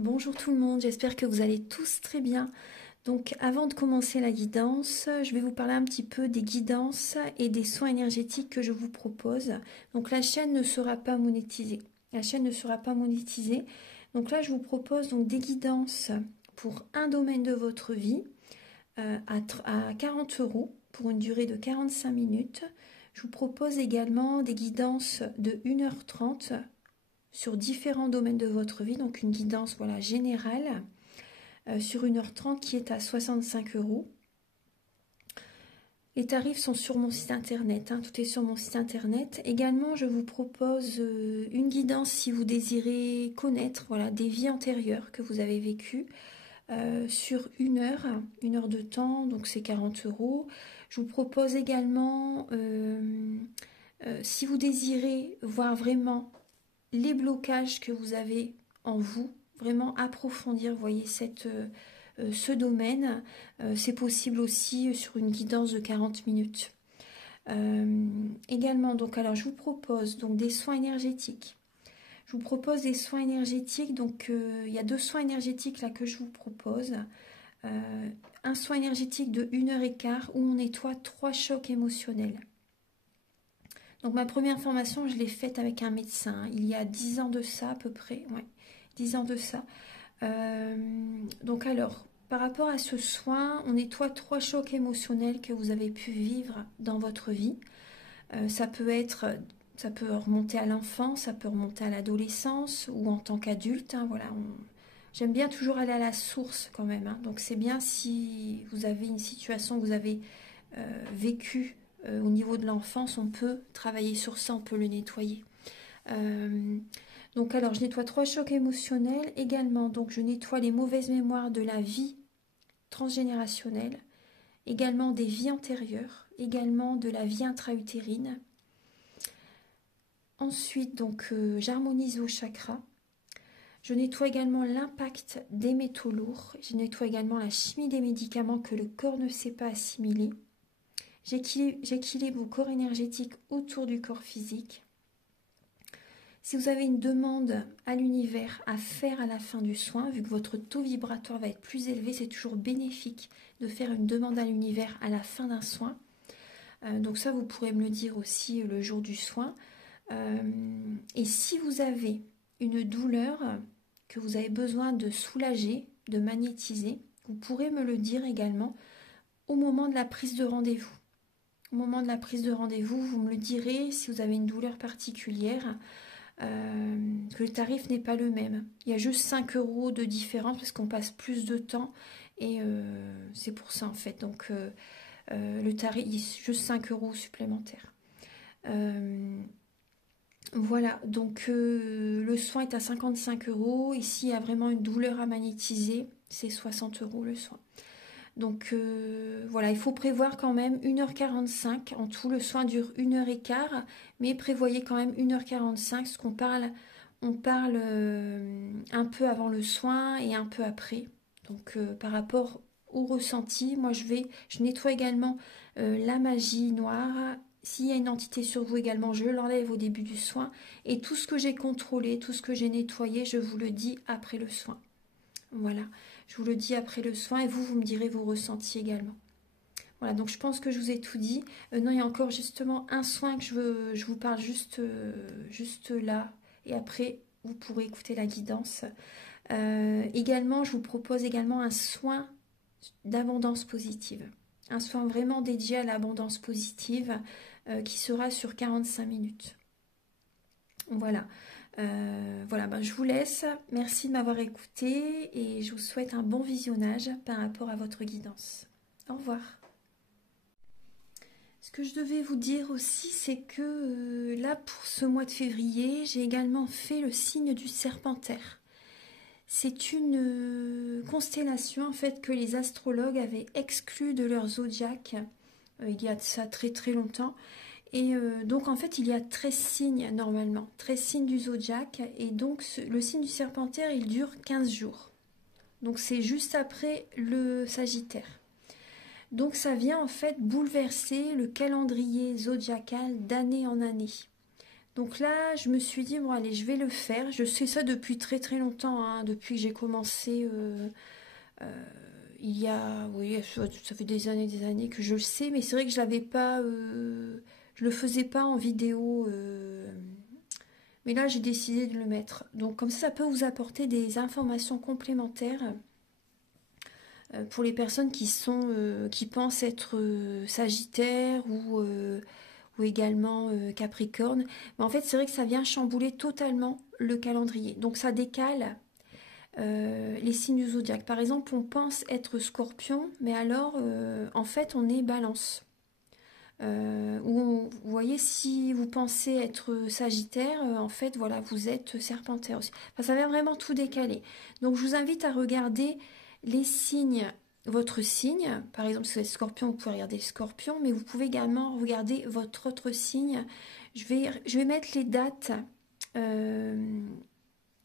Bonjour tout le monde, j'espère que vous allez tous très bien. Donc avant de commencer la guidance, je vais vous parler un petit peu des guidances et des soins énergétiques que je vous propose. Donc la chaîne ne sera pas monétisée. La chaîne ne sera pas monétisée. Donc là je vous propose donc des guidances pour un domaine de votre vie à 40 € pour une durée de 45 minutes. Je vous propose également des guidances de 1h30 sur différents domaines de votre vie, donc une guidance voilà, générale sur 1h30 qui est à 65 €. Les tarifs sont sur mon site internet, hein, tout est sur mon site internet. Également, je vous propose une guidance si vous désirez connaître voilà, des vies antérieures que vous avez vécues sur une heure de temps, donc c'est 40 €. Je vous propose également, si vous désirez voir vraiment les blocages que vous avez en vous, vraiment approfondir, vous voyez, ce domaine, c'est possible aussi sur une guidance de 40 minutes. Également, donc, alors je vous propose donc des soins énergétiques. Je vous propose des soins énergétiques, donc il y a 2 soins énergétiques là que je vous propose. Un soin énergétique de 1h15 où on nettoie 3 chocs émotionnels. Donc ma première formation, je l'ai faite avec un médecin, il y a 10 ans de ça à peu près, ouais, 10 ans de ça. Donc alors, par rapport à ce soin, on nettoie 3 chocs émotionnels que vous avez pu vivre dans votre vie. Ça peut remonter à l'enfance, ça peut remonter à l'adolescence ou en tant qu'adulte, hein, voilà. J'aime bien toujours aller à la source quand même, hein. Donc c'est bien si vous avez une situation que vous avez vécue au niveau de l'enfance, on peut travailler sur ça, on peut le nettoyer. Donc alors je nettoie 3 chocs émotionnels également, donc je nettoie les mauvaises mémoires de la vie transgénérationnelle, également des vies antérieures, également de la vie intra-utérine. Ensuite donc j'harmonise vos chakras. Je nettoie également l'impact des métaux lourds. Je nettoie également la chimie des médicaments que le corps ne sait pas assimiler. J'équilibre vos corps énergétiques autour du corps physique. Si vous avez une demande à l'univers à faire à la fin du soin, vu que votre taux vibratoire va être plus élevé, c'est toujours bénéfique de faire une demande à l'univers à la fin d'un soin. Donc ça, vous pourrez me le dire aussi le jour du soin. Et si vous avez une douleur que vous avez besoin de soulager, de magnétiser, vous pourrez me le dire également au moment de la prise de rendez-vous. Au moment de la prise de rendez-vous, vous me le direz si vous avez une douleur particulière, que le tarif n'est pas le même. Il y a juste 5 € de différence parce qu'on passe plus de temps et c'est pour ça en fait. Donc le tarif, il y a juste 5 € supplémentaires. Voilà, donc le soin est à 55 €. Ici, il y a vraiment une douleur à magnétiser, c'est 60 € le soin. Donc voilà, il faut prévoir quand même 1h45. En tout, le soin dure 1h15, mais prévoyez quand même 1h45, parce qu'on parle, on parle un peu avant le soin et un peu après. Donc par rapport au ressenti, moi je nettoie également la magie noire. S'il y a une entité sur vous également, je l'enlève au début du soin. Et tout ce que j'ai contrôlé, tout ce que j'ai nettoyé, je vous le dis après le soin. Voilà, je vous le dis après le soin et vous me direz vos ressentis également. Voilà, donc je pense que je vous ai tout dit. Non, il y a encore justement un soin que je vous parle juste là. Et après, vous pourrez écouter la guidance. Également, je vous propose également un soin d'abondance positive. Un soin vraiment dédié à l'abondance positive qui sera sur 45 minutes. Voilà. Voilà, ben, je vous laisse. Merci de m'avoir écouté et je vous souhaite un bon visionnage par rapport à votre guidance. Au revoir. Ce que je devais vous dire aussi, c'est que là, pour ce mois de février, j'ai également fait le signe du Serpentaire. C'est une constellation en fait que les astrologues avaient exclue de leur zodiaque il y a de ça très très longtemps. Et donc en fait il y a 13 signes normalement, 13 signes du zodiaque, et donc le signe du Serpentaire il dure 15 jours. Donc c'est juste après le Sagittaire. Donc ça vient en fait bouleverser le calendrier zodiacal d'année en année. Donc là, je me suis dit, bon allez, je vais le faire. Je sais ça depuis très très longtemps, hein, depuis que j'ai commencé il y a, oui, ça fait des années que je le sais, mais c'est vrai que je l'avais pas, je le faisais pas en vidéo. Mais là, j'ai décidé de le mettre. Donc comme ça peut vous apporter des informations complémentaires pour les personnes qui pensent être Sagittaire ou également Capricorne. Mais en fait, c'est vrai que ça vient chambouler totalement le calendrier. Donc ça décale les signes du zodiaque. Par exemple, on pense être Scorpion, mais alors en fait, on est Balance. Vous voyez, si vous pensez être Sagittaire, en fait, voilà, vous êtes Serpentaire aussi. Enfin, ça vient vraiment tout décaler. Donc, je vous invite à regarder les signes, votre signe. Par exemple, si vous êtes Scorpion, vous pouvez regarder le Scorpion, mais vous pouvez également regarder votre autre signe. Je vais mettre les dates. euh,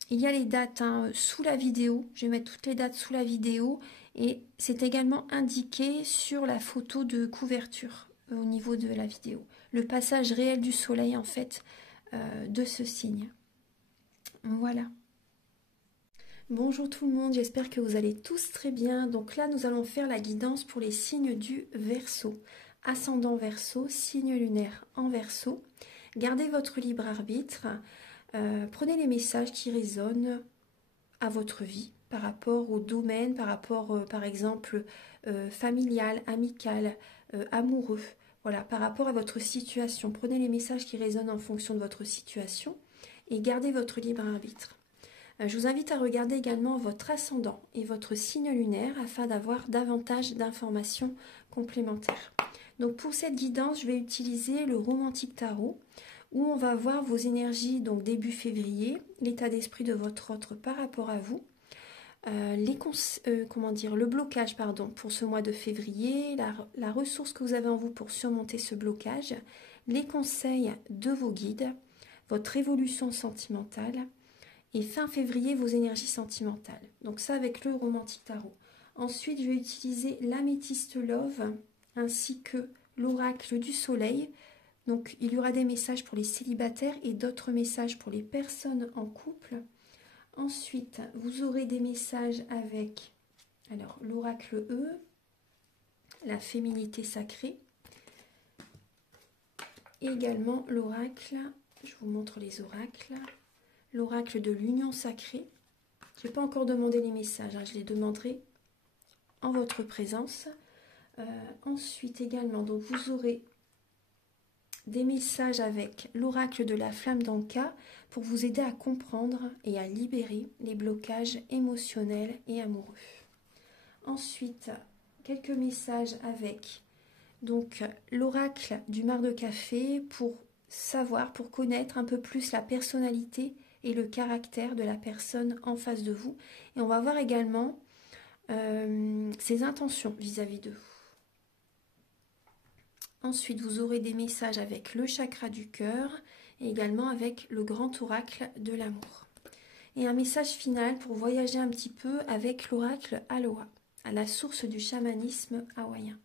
il y a les dates hein, sous la vidéo. Je vais mettre toutes les dates sous la vidéo. Et c'est également indiqué sur la photo de couverture au niveau de la vidéo. Le passage réel du soleil, en fait, de ce signe. Voilà. Bonjour tout le monde, j'espère que vous allez tous très bien. Donc là, nous allons faire la guidance pour les signes du Verseau. Ascendant Verseau, signe lunaire en Verseau. Gardez votre libre arbitre. Prenez les messages qui résonnent à votre vie par rapport au domaine, par rapport par exemple familial, amical, amoureux. Voilà, par rapport à votre situation. Prenez les messages qui résonnent en fonction de votre situation et gardez votre libre arbitre. Je vous invite à regarder également votre ascendant et votre signe lunaire afin d'avoir davantage d'informations complémentaires. Donc pour cette guidance, je vais utiliser le Romantique Tarot où on va voir vos énergies donc début février, l'état d'esprit de votre autre par rapport à vous, le blocage pardon, pour ce mois de février, la ressource que vous avez en vous pour surmonter ce blocage, les conseils de vos guides, votre évolution sentimentale et fin février vos énergies sentimentales. Donc ça avec le Romantique Tarot. Ensuite, je vais utiliser l'améthyste Love ainsi que l'oracle du soleil. Donc il y aura des messages pour les célibataires et d'autres messages pour les personnes en couple. Ensuite, vous aurez des messages avec l'oracle E, la féminité sacrée, et également l'oracle, je vous montre les oracles, l'oracle de l'union sacrée. Je n'ai pas encore demandé les messages, je les demanderai en votre présence. Ensuite également, donc vous aurez des messages avec l'oracle de la flamme d'Anka pour vous aider à comprendre et à libérer les blocages émotionnels et amoureux. Ensuite, quelques messages avec donc l'oracle du mar de café pour savoir, pour connaître un peu plus la personnalité et le caractère de la personne en face de vous. Et on va voir également ses intentions vis-à-vis de vous. Ensuite, vous aurez des messages avec le chakra du cœur et également avec le grand oracle de l'amour. Et un message final pour voyager un petit peu avec l'oracle Aloha, à la source du chamanisme hawaïen.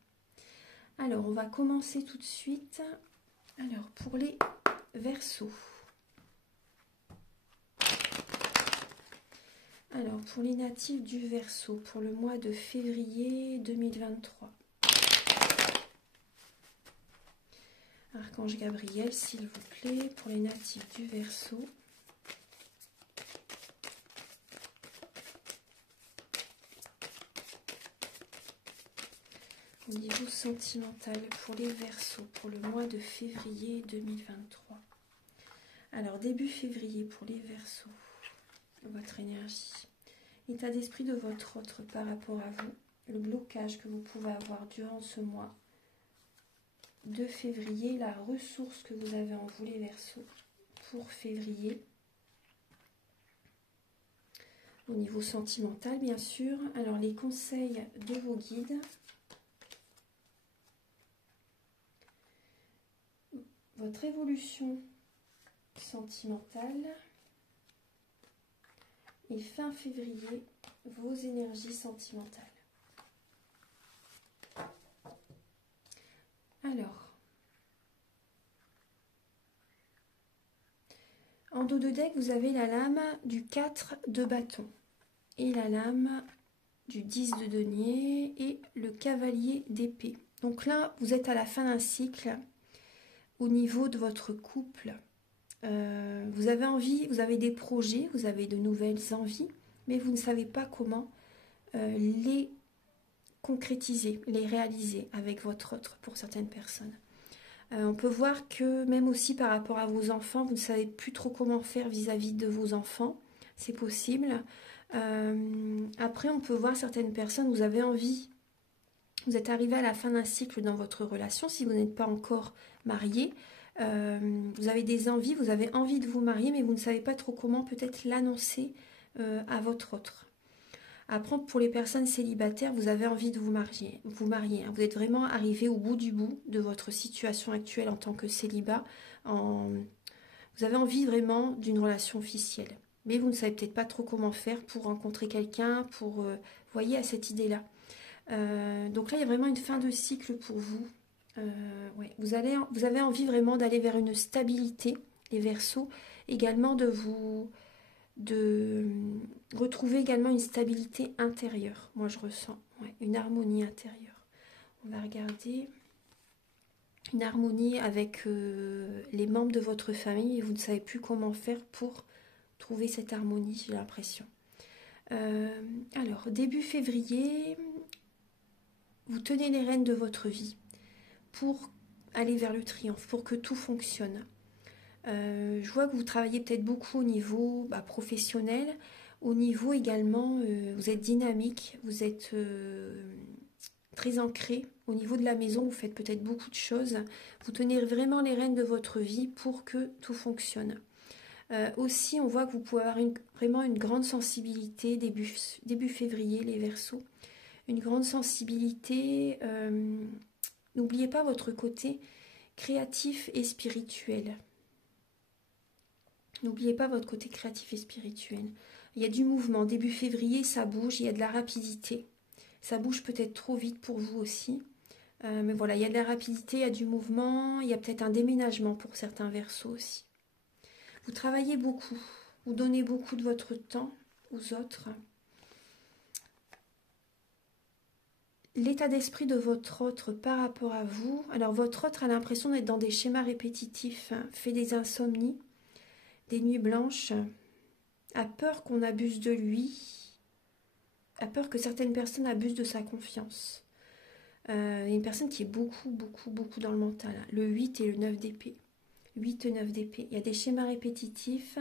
Alors, on va commencer tout de suite. Alors, pour les Verseaux. Alors, pour les natifs du Verseau, pour le mois de février 2023. Archange Gabriel, s'il vous plaît, pour les natifs du Verseau. Au niveau sentimental, pour les Verseaux, pour le mois de février 2023. Alors, début février, pour les Verseaux, votre énergie, état d'esprit de votre autre par rapport à vous, le blocage que vous pouvez avoir durant ce mois de février, la ressource que vous avez en vous les Verseaux pour février au niveau sentimental bien sûr. Alors les conseils de vos guides, votre évolution sentimentale et fin février vos énergies sentimentales. Alors, de deck, vous avez la lame du 4 de bâton et la lame du 10 de denier et le cavalier d'épée. Donc là, vous êtes à la fin d'un cycle au niveau de votre couple. Vous avez envie, vous avez des projets, vous avez de nouvelles envies, mais vous ne savez pas comment les concrétiser, les réaliser avec votre autre pour certaines personnes. On peut voir que même aussi par rapport à vos enfants, vous ne savez plus trop comment faire vis-à-vis de vos enfants. C'est possible. Après, on peut voir certaines personnes, vous avez envie, vous êtes arrivé à la fin d'un cycle dans votre relation, si vous n'êtes pas encore marié, vous avez des envies, vous avez envie de vous marier, mais vous ne savez pas trop comment peut-être l'annoncer à votre autre. Après, pour les personnes célibataires, vous avez envie de vous marier. Vous êtes vraiment arrivé au bout du bout de votre situation actuelle en tant que célibat. Vous avez envie vraiment d'une relation officielle. Mais vous ne savez peut-être pas trop comment faire pour rencontrer quelqu'un, pour voyez à cette idée-là. Donc là, il y a vraiment une fin de cycle pour vous. Ouais. Vous avez envie vraiment d'aller vers une stabilité, les Verseaux, également de retrouver également une stabilité intérieure. Moi, je ressens une harmonie intérieure. On va regarder une harmonie avec les membres de votre famille et vous ne savez plus comment faire pour trouver cette harmonie, j'ai l'impression. Alors, début février, vous tenez les rênes de votre vie pour aller vers le triomphe, pour que tout fonctionne. Je vois que vous travaillez peut-être beaucoup au niveau professionnel, au niveau également, vous êtes dynamique, vous êtes très ancré. Au niveau de la maison, vous faites peut-être beaucoup de choses. Vous tenez vraiment les rênes de votre vie pour que tout fonctionne. Aussi, on voit que vous pouvez avoir vraiment une grande sensibilité début février, les Verseaux. Une grande sensibilité. N'oubliez pas votre côté créatif et spirituel. N'oubliez pas votre côté créatif et spirituel. Il y a du mouvement. Début février, ça bouge, il y a de la rapidité. Ça bouge peut-être trop vite pour vous aussi. Mais voilà, il y a de la rapidité, il y a du mouvement, il y a peut-être un déménagement pour certains Verseaux aussi. Vous travaillez beaucoup, vous donnez beaucoup de votre temps aux autres. L'état d'esprit de votre autre par rapport à vous. Alors, votre autre a l'impression d'être dans des schémas répétitifs, fait des insomnies, des nuits blanches, a peur qu'on abuse de lui, a peur que certaines personnes abusent de sa confiance. Une personne qui est beaucoup dans le mental. Le 8 et le 9 d'épée. 8 et 9 d'épée. Il y a des schémas répétitifs.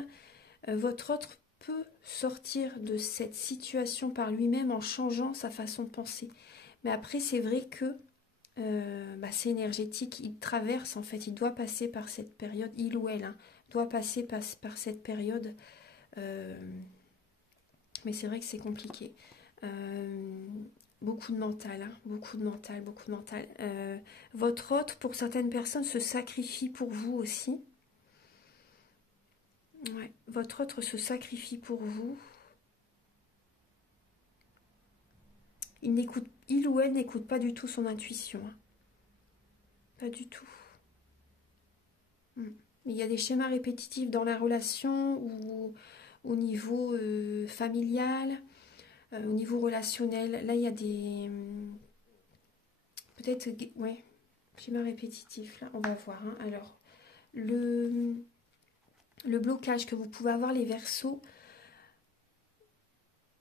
Votre autre peut sortir de cette situation par lui-même en changeant sa façon de penser. Mais après, c'est vrai que c'est énergétique. Il traverse, en fait, il doit passer par cette période. Il ou elle doit passer par cette période. Mais c'est vrai que c'est compliqué. Beaucoup de mental, beaucoup de mental. Votre autre, pour certaines personnes, se sacrifie pour vous aussi. Ouais, votre autre se sacrifie pour vous. Il ou elle n'écoute pas du tout son intuition. Pas du tout. Il y a des schémas répétitifs dans la relation ou au niveau familial, au niveau relationnel. Là, il y a des... peut-être... ouais, schémas répétitifs. Là, on va voir. Alors, le blocage que vous pouvez avoir, les Verseaux,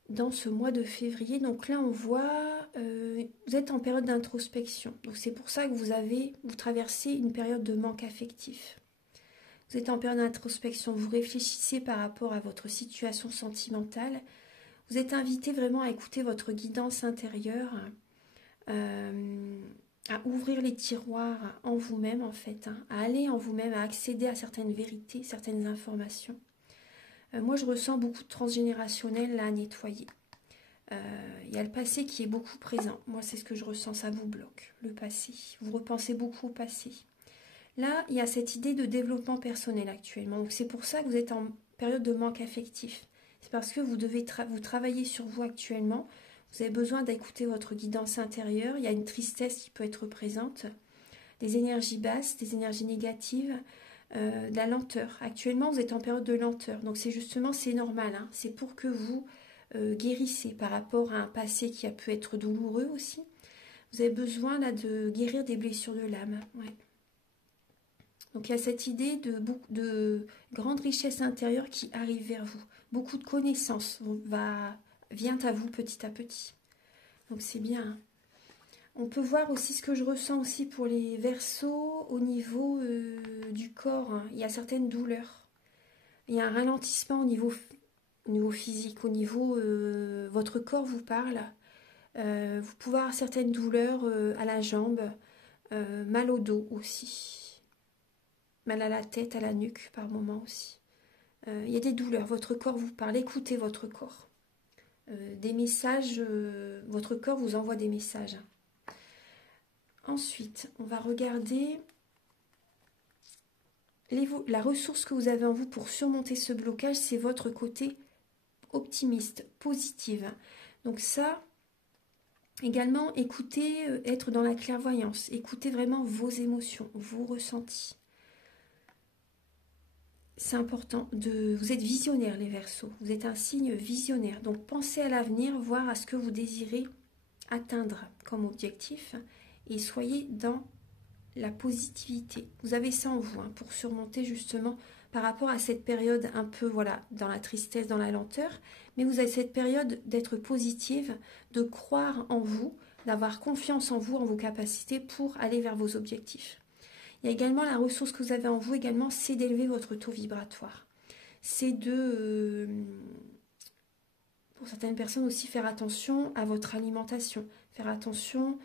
dans ce mois de février. Donc là, on voit, vous êtes en période d'introspection. Donc c'est pour ça que vous traversez une période de manque affectif. Vous êtes en période d'introspection, vous réfléchissez par rapport à votre situation sentimentale. Vous êtes invité vraiment à écouter votre guidance intérieure, à ouvrir les tiroirs en vous-même en fait, à aller en vous-même, à accéder à certaines vérités, certaines informations. Moi, je ressens beaucoup de transgénérationnel là à nettoyer. Il y a le passé qui est beaucoup présent. Moi, c'est ce que je ressens, ça vous bloque, le passé. Vous repensez beaucoup au passé. Là, il y a cette idée de développement personnel actuellement. Donc, c'est pour ça que vous êtes en période de manque affectif. C'est parce que vous devez vous travailler sur vous actuellement. Vous avez besoin d'écouter votre guidance intérieure. Il y a une tristesse qui peut être présente. Des énergies basses, des énergies négatives. de la lenteur. Actuellement, vous êtes en période de lenteur. Donc c'est justement, c'est normal. Hein. C'est pour que vous guérissez par rapport à un passé qui a pu être douloureux aussi. Vous avez besoin là de guérir des blessures de l'âme. Ouais. Donc il y a cette idée de grande richesse intérieure qui arrive vers vous. Beaucoup de connaissances vient à vous petit à petit. Donc c'est bien. Hein. On peut voir aussi ce que je ressens aussi pour les Verseaux au niveau du corps. Hein. Il y a certaines douleurs. Il y a un ralentissement au niveau physique, au niveau votre corps vous parle. Vous pouvez avoir certaines douleurs à la jambe, mal au dos aussi, mal à la tête, à la nuque par moment aussi. Il y a des douleurs, votre corps vous parle, écoutez votre corps. Des messages, votre corps vous envoie des messages. Ensuite, on va regarder la ressource que vous avez en vous pour surmonter ce blocage, c'est votre côté optimiste, positive. Donc ça, également, écoutez, être dans la clairvoyance, écoutez vraiment vos émotions, vos ressentis. C'est important, vous êtes visionnaire les Verseaux, vous êtes un signe visionnaire. Donc pensez à l'avenir, voir à ce que vous désirez atteindre comme objectif et soyez dans la positivité. Vous avez ça en vous hein, pour surmonter justement par rapport à cette période un peu voilà dans la tristesse, dans la lenteur, mais vous avez cette période d'être positive, de croire en vous, d'avoir confiance en vous, en vos capacités pour aller vers vos objectifs. Il y a également la ressource que vous avez en vous également, c'est d'élever votre taux vibratoire. C'est de, pour certaines personnes aussi, faire attention à votre alimentation, faire attention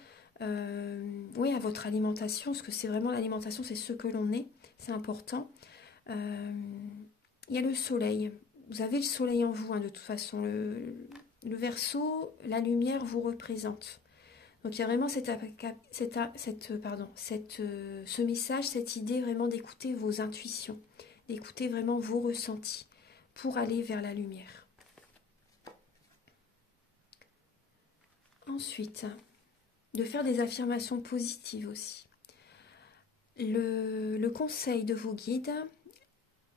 oui, à votre alimentation, parce que c'est vraiment l'alimentation, c'est ce que l'on est, c'est important. Il y a le soleil, vous avez le soleil en vous, hein, de toute façon, le Verseau, la lumière vous représente. Donc il y a vraiment ce message, cette idée vraiment d'écouter vos intuitions, d'écouter vraiment vos ressentis pour aller vers la lumière. Ensuite, de faire des affirmations positives aussi. Le conseil de vos guides,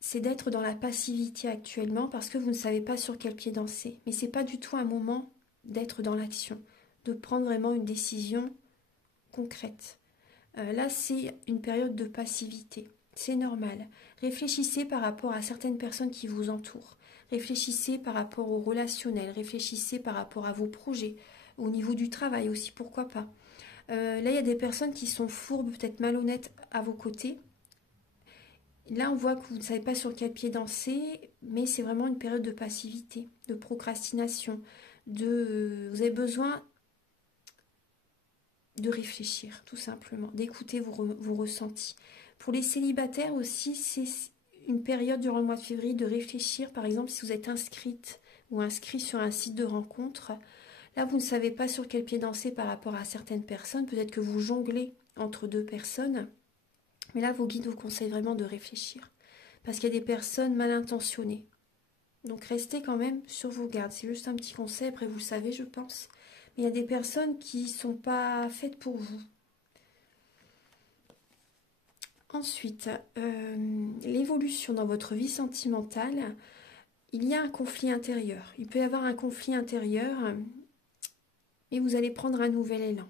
c'est d'être dans la passivité actuellement parce que vous ne savez pas sur quel pied danser. Mais ce n'est pas du tout un moment d'être dans l'action, de prendre vraiment une décision concrète. Là, c'est une période de passivité. C'est normal. Réfléchissez par rapport à certaines personnes qui vous entourent. Réfléchissez par rapport au relationnel. Réfléchissez par rapport à vos projets. Au niveau du travail aussi, pourquoi pas. Là, il y a des personnes qui sont fourbes, peut-être malhonnêtes à vos côtés. Là, on voit que vous ne savez pas sur quel pied danser, mais c'est vraiment une période de passivité, de procrastination. Vous avez besoin de réfléchir, tout simplement, d'écouter vos ressentis. Pour les célibataires aussi, c'est une période durant le mois de février de réfléchir. Par exemple, si vous êtes inscrite ou inscrit sur un site de rencontre, là, vous ne savez pas sur quel pied danser par rapport à certaines personnes. Peut-être que vous jonglez entre deux personnes. Mais là, vos guides vous conseillent vraiment de réfléchir. Parce qu'il y a des personnes mal intentionnées. Donc, restez quand même sur vos gardes. C'est juste un petit conseil. Après, vous le savez, je pense. Mais il y a des personnes qui ne sont pas faites pour vous. Ensuite, l'évolution dans votre vie sentimentale. Il y a un conflit intérieur. Il peut y avoir un conflit intérieur. Et vous allez prendre un nouvel élan.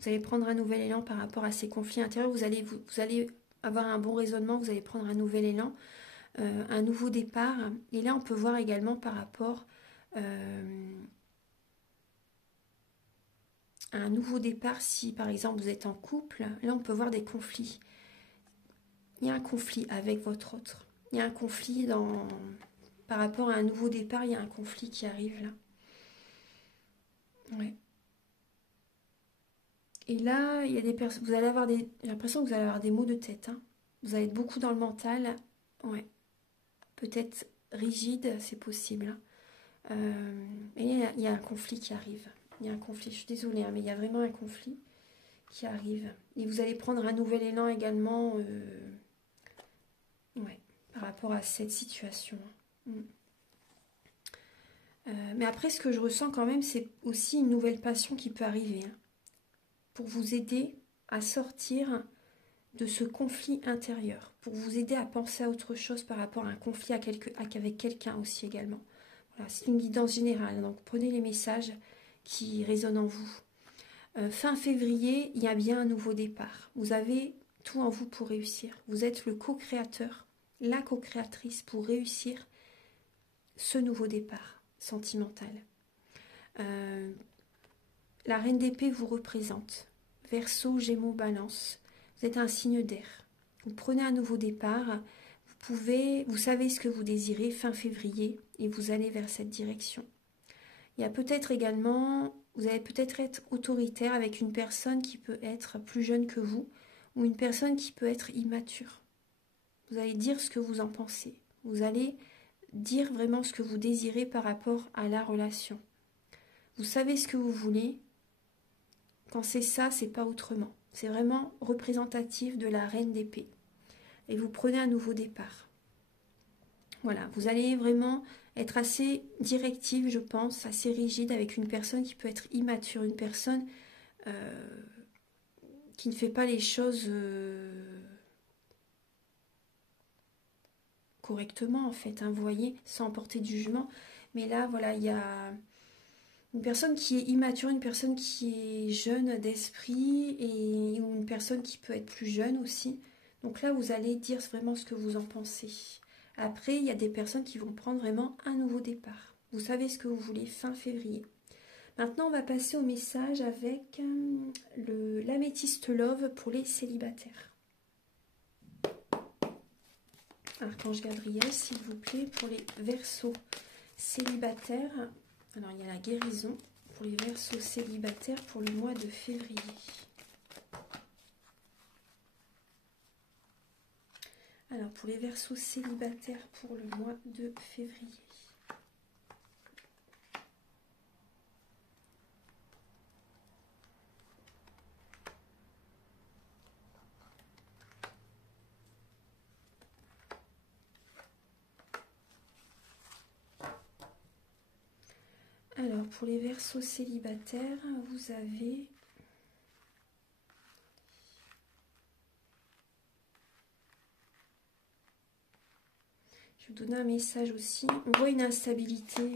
Vous allez prendre un nouvel élan par rapport à ces conflits intérieurs. Vous allez avoir un bon raisonnement. Vous allez prendre un nouvel élan. Un nouveau départ. Et là, on peut voir également par rapport à un nouveau départ. Si, par exemple, vous êtes en couple, là, on peut voir des conflits. Il y a un conflit avec votre autre. Il y a un conflit par rapport à un nouveau départ. Il y a un conflit qui arrive là. Ouais. Et là, il y a des personnes. Vous allez avoir j'ai l'impression que vous allez avoir des maux de tête. Hein. Vous allez être beaucoup dans le mental. Ouais. Peut-être rigide, c'est possible. Et il y a un conflit qui arrive. Il y a un conflit. Je suis désolée, hein, mais il y a vraiment un conflit qui arrive. Et vous allez prendre un nouvel élan également. Ouais. Par rapport à cette situation. Mais après, ce que je ressens quand même, c'est aussi une nouvelle passion qui peut arriver. Hein. Pour vous aider à sortir de ce conflit intérieur, pour vous aider à penser à autre chose par rapport à un conflit avec quelqu'un aussi également. Voilà, c'est une guidance générale, donc prenez les messages qui résonnent en vous. Fin février, il y a bien un nouveau départ. Vous avez tout en vous pour réussir. Vous êtes le co-créateur, la co-créatrice pour réussir ce nouveau départ sentimental. La reine d'épée vous représente. Verseau, Gémeaux, Balance. Vous êtes un signe d'air. Vous prenez un nouveau départ. Vous savez ce que vous désirez fin février et vous allez vers cette direction. Il y a peut-être également, vous allez peut-être être autoritaire avec une personne qui peut être plus jeune que vous ou une personne qui peut être immature. Vous allez dire ce que vous en pensez. Vous allez dire vraiment ce que vous désirez par rapport à la relation. Vous savez ce que vous voulez. Quand c'est ça, c'est pas autrement. C'est vraiment représentatif de la reine d'épée. Et vous prenez un nouveau départ. Voilà, vous allez vraiment être assez directive, je pense, assez rigide avec une personne qui peut être immature, une personne qui ne fait pas les choses correctement, en fait, hein, vous voyez, sans porter de jugement. Mais là, voilà, il y a une personne qui est immature, une personne qui est jeune d'esprit et une personne qui peut être plus jeune aussi. Donc là, vous allez dire vraiment ce que vous en pensez. Après, il y a des personnes qui vont prendre vraiment un nouveau départ. Vous savez ce que vous voulez fin février. Maintenant, on va passer au message avec l'améthyste love pour les célibataires. Archange Gabriel, s'il vous plaît, pour les Verseaux célibataires. Alors, il y a la guérison pour les Verseaux célibataires pour le mois de février. Alors, pour les Verseaux célibataires pour le mois de février. Alors, pour les Verseaux célibataires, vous avez... Je vais vous donner un message aussi. On voit une instabilité.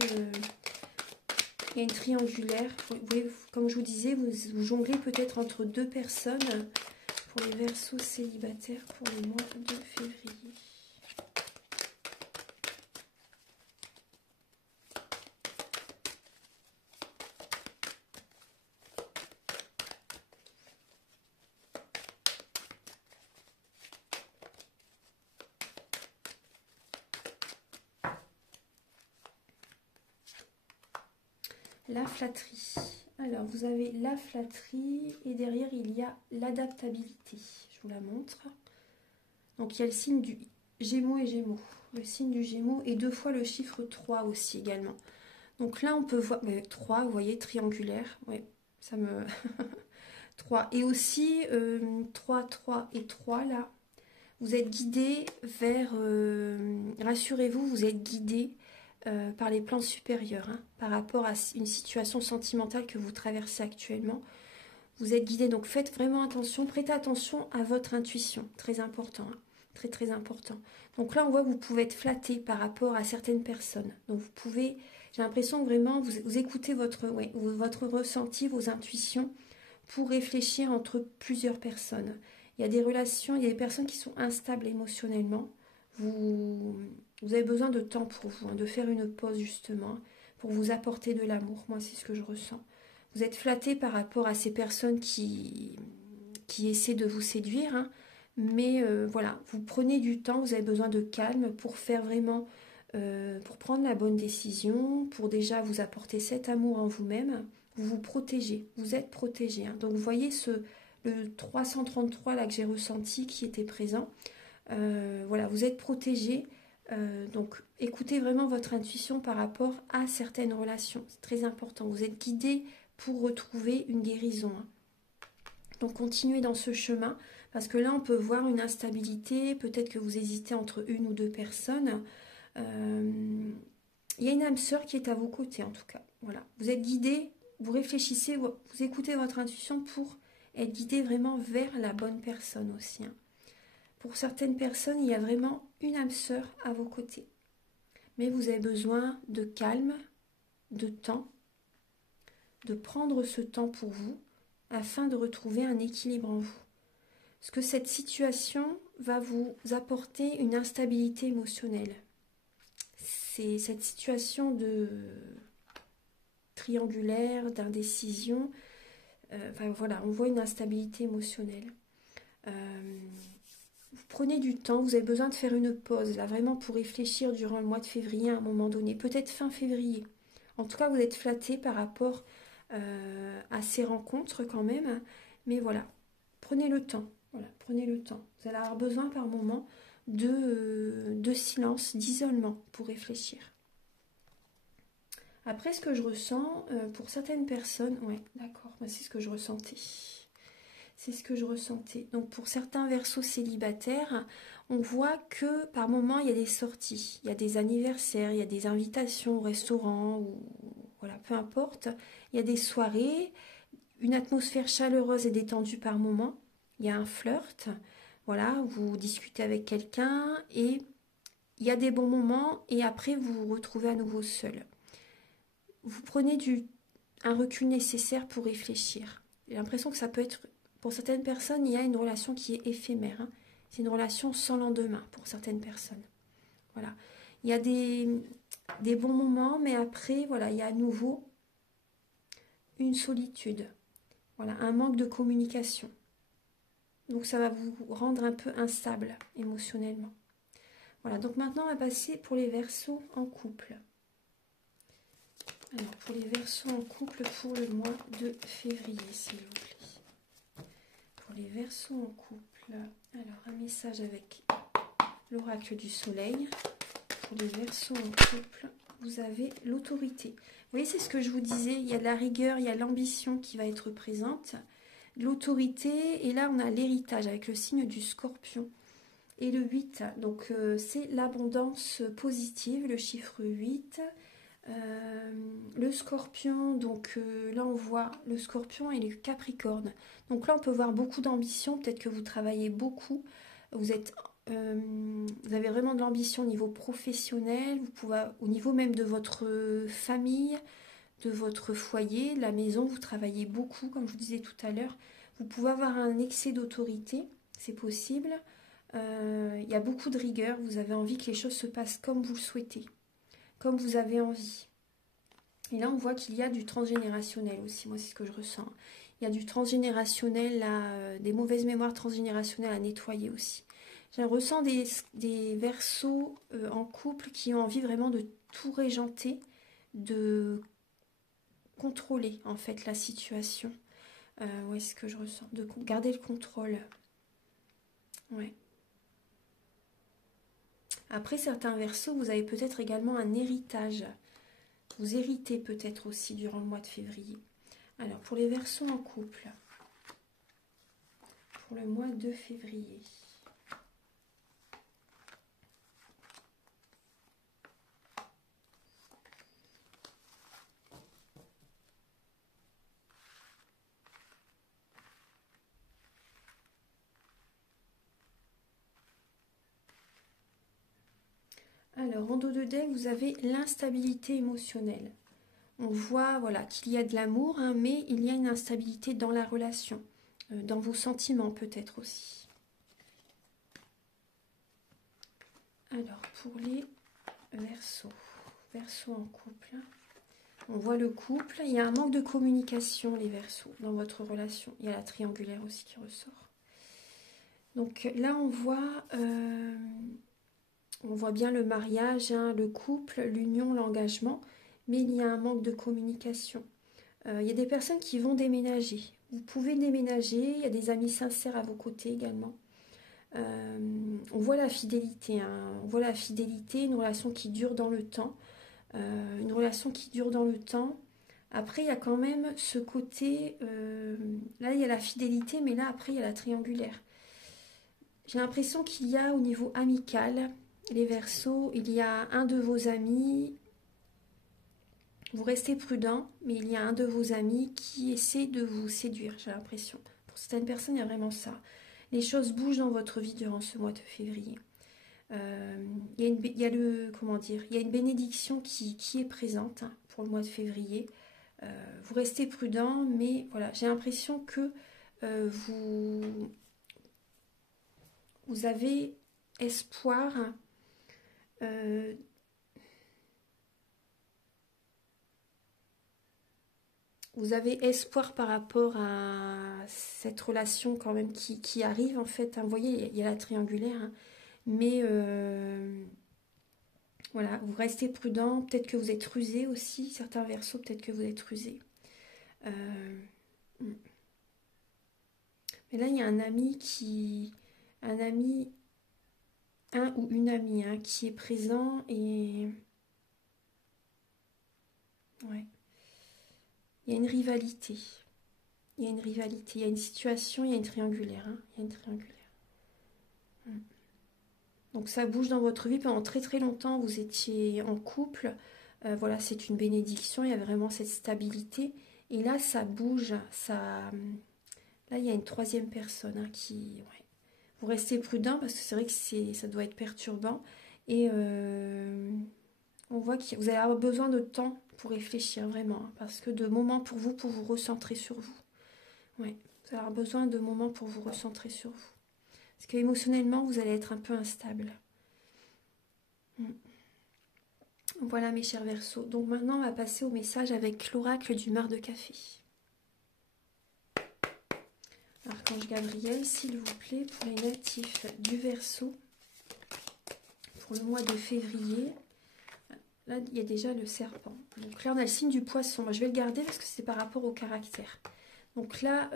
Il y a une triangulaire. Vous voyez, comme je vous disais, vous jonglez peut-être entre deux personnes pour les Verseaux célibataires pour le mois de février. La flatterie. Alors, vous avez la flatterie et derrière, il y a l'adaptabilité. Je vous la montre. Donc, il y a le signe du Gémeaux et Gémeaux. Le signe du Gémeaux et deux fois le chiffre 3 aussi également. Donc là, on peut voir... 3, vous voyez, triangulaire. Oui, ça me... 3. Et aussi, 3, 3 et 3, là. Vous êtes guidé vers... rassurez-vous, vous êtes guidé par les plans supérieurs, hein, par rapport à une situation sentimentale que vous traversez actuellement. Vous êtes guidé, donc faites vraiment attention, prêtez attention à votre intuition, très important, hein, très très important. Donc là, on voit que vous pouvez être flatté par rapport à certaines personnes. Donc vous pouvez, j'ai l'impression que vraiment, vous écoutez votre ressenti, vos intuitions, pour réfléchir entre plusieurs personnes. Il y a des relations, il y a des personnes qui sont instables émotionnellement. Vous avez besoin de temps pour vous, hein, de faire une pause justement, pour vous apporter de l'amour. Moi, c'est ce que je ressens. Vous êtes flatté par rapport à ces personnes qui essaient de vous séduire, hein, mais voilà, vous prenez du temps, vous avez besoin de calme pour faire vraiment, pour prendre la bonne décision, pour déjà vous apporter cet amour en vous-même, vous vous protégez, vous êtes protégé. Hein. Donc vous voyez le 333 là que j'ai ressenti qui était présent. Voilà, vous êtes protégé. Donc écoutez vraiment votre intuition par rapport à certaines relations. C'est très important. Vous êtes guidé pour retrouver une guérison. Hein. Donc continuez dans ce chemin parce que là on peut voir une instabilité. Peut-être que vous hésitez entre une ou deux personnes. Il y a une âme sœur qui est à vos côtés en tout cas. Voilà, vous êtes guidé. Vous réfléchissez, vous écoutez votre intuition pour être guidé vraiment vers la bonne personne aussi. Hein. Pour certaines personnes, il y a vraiment une âme sœur à vos côtés. Mais vous avez besoin de calme, de temps, de prendre ce temps pour vous afin de retrouver un équilibre en vous. Parce que cette situation va vous apporter une instabilité émotionnelle. C'est cette situation de triangulaire, d'indécision. Enfin voilà, on voit une instabilité émotionnelle. Vous prenez du temps, vous avez besoin de faire une pause, là vraiment pour réfléchir durant le mois de février à un moment donné, peut-être fin février. En tout cas, vous êtes flatté par rapport à ces rencontres quand même, mais voilà, prenez le temps, voilà, prenez le temps. Vous allez avoir besoin par moment de silence, d'isolement pour réfléchir. Après, ce que je ressens, pour certaines personnes, ouais, d'accord, c'est ce que je ressentais. C'est ce que je ressentais. Donc pour certains verseaux célibataires, on voit que par moment il y a des sorties, il y a des anniversaires, il y a des invitations au restaurant, ou voilà, peu importe. Il y a des soirées, une atmosphère chaleureuse et détendue par moment. Il y a un flirt, voilà, vous discutez avec quelqu'un et il y a des bons moments et après vous vous retrouvez à nouveau seul. Vous prenez un recul nécessaire pour réfléchir. J'ai l'impression que ça peut être... Pour certaines personnes, il y a une relation qui est éphémère. Hein. C'est une relation sans lendemain pour certaines personnes. Voilà. Il y a des bons moments, mais après, voilà, il y a à nouveau une solitude. Voilà, un manque de communication. Donc ça va vous rendre un peu instable émotionnellement. Voilà, donc maintenant on va passer pour les verseaux en couple. Alors, pour les verseaux en couple pour le mois de février, s'il vous plaît. Pour les verseaux en couple, alors un message avec l'oracle du soleil. Pour les verseaux en couple, vous avez l'autorité. Vous voyez, c'est ce que je vous disais, il y a de la rigueur, il y a l'ambition qui va être présente, l'autorité, et là on a l'héritage avec le signe du scorpion. Et le 8, donc c'est l'abondance positive, le chiffre 8. Le scorpion, donc là on voit le scorpion et le capricorne. Donc là on peut voir beaucoup d'ambition, peut-être que vous travaillez beaucoup, vous avez vraiment de l'ambition au niveau professionnel, vous pouvez, au niveau même de votre famille, de votre foyer, de la maison, vous travaillez beaucoup, comme je vous disais tout à l'heure. Vous pouvez avoir un excès d'autorité, c'est possible. Il y a beaucoup de rigueur, vous avez envie que les choses se passent comme vous le souhaitez, comme vous avez envie. Et là, on voit qu'il y a du transgénérationnel aussi, moi c'est ce que je ressens. Il y a du transgénérationnel, des mauvaises mémoires transgénérationnelles à nettoyer aussi. Je ressens des verseaux en couple qui ont envie vraiment de tout régenter, de contrôler en fait la situation. Où est-ce que je ressens? De garder le contrôle. Ouais. Après, certains verseaux, vous avez peut-être également un héritage. Vous héritez peut-être aussi durant le mois de février. Alors, pour les verseaux en couple, pour le mois de février. Alors, en dos de deck, vous avez l'instabilité émotionnelle. On voit voilà, qu'il y a de l'amour, hein, mais il y a une instabilité dans la relation, dans vos sentiments peut-être aussi. Alors, pour les verseaux en couple, on voit le couple. Il y a un manque de communication, les verseaux, dans votre relation. Il y a la triangulaire aussi qui ressort. Donc là, on voit bien le mariage, hein, le couple, l'union, l'engagement, mais il y a un manque de communication. Il y a des personnes qui vont déménager. Vous pouvez déménager, il y a des amis sincères à vos côtés également. On voit la fidélité, hein, on voit la fidélité, une relation qui dure dans le temps. Une relation qui dure dans le temps. Après, il y a quand même ce côté, là il y a la fidélité, mais là après il y a la triangulaire. J'ai l'impression qu'il y a au niveau amical, les Verseaux, il y a un de vos amis, vous restez prudent, mais il y a un de vos amis qui essaie de vous séduire, j'ai l'impression. Pour certaines personnes, il y a vraiment ça. les choses bougent dans votre vie durant ce mois de février. Il y a comment dire, il y a une bénédiction qui est présente hein, pour le mois de février. Vous restez prudent, mais voilà, j'ai l'impression que vous avez espoir. Vous avez espoir par rapport à cette relation quand même qui arrive en fait. Hein. Vous voyez, il y a la triangulaire, hein. Mais voilà, vous restez prudent. Peut-être que vous êtes rusé aussi. Certains versos, peut-être que vous êtes rusé. Mais là, il y a un ami un ou une amie hein, qui est présent et ouais, il y a une rivalité. Il y a une rivalité, il y a une situation, il y a une triangulaire. Hein, il y a une triangulaire. Donc ça bouge dans votre vie. Pendant très très longtemps, vous étiez en couple. Voilà, c'est une bénédiction. Il y a vraiment cette stabilité. Et là, ça bouge. Là, il y a une troisième personne hein, qui... Ouais. Vous restez prudent parce que c'est vrai que ça doit être perturbant. Et on voit que vous allez avoir besoin de temps pour réfléchir vraiment. Hein, parce que de moments pour vous recentrer sur vous. Ouais, vous allez avoir besoin de moments pour vous recentrer sur vous. Parce qu'émotionnellement, vous allez être un peu instable. Voilà mes chers Verseaux. Donc maintenant, on va passer au message avec l'oracle du mar de café. Archange Gabriel, s'il vous plaît, pour les natifs du Verseau, pour le mois de février. Là, il y a déjà le serpent. Donc là, on a le signe du poisson. Moi, je vais le garder parce que c'est par rapport au caractère. Donc là,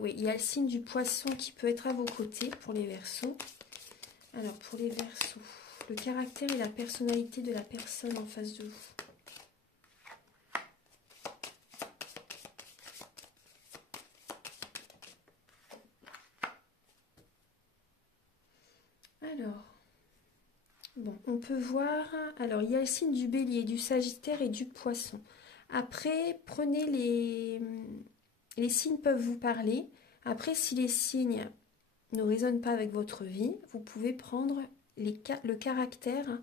oui, il y a le signe du poisson qui peut être à vos côtés pour les Verseaux. Alors, pour les Verseaux, le caractère et la personnalité de la personne en face de vous. Alors, bon, on peut voir... Alors, il y a le signe du bélier, du sagittaire et du poisson. Après, prenez les signes peuvent vous parler. Après, si les signes ne résonnent pas avec votre vie, vous pouvez prendre le caractère